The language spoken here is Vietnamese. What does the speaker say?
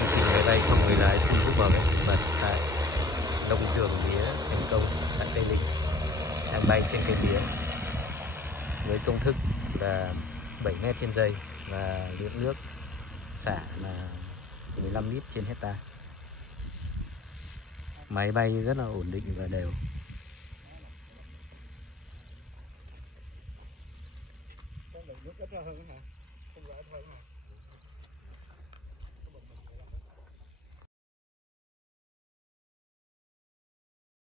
chương trình máy bay không người lái phun thuốc bảo vệ thực vật tại đồng đường mía thành công tại Tây Ninh, đang bay trên cây mía với công thức là 7 mét trên giây và lượng nước xả là 15 lít trên hecta. Máy bay rất là ổn định và đều. Nước ít ra hơn hả? Không lẽ hơn hả?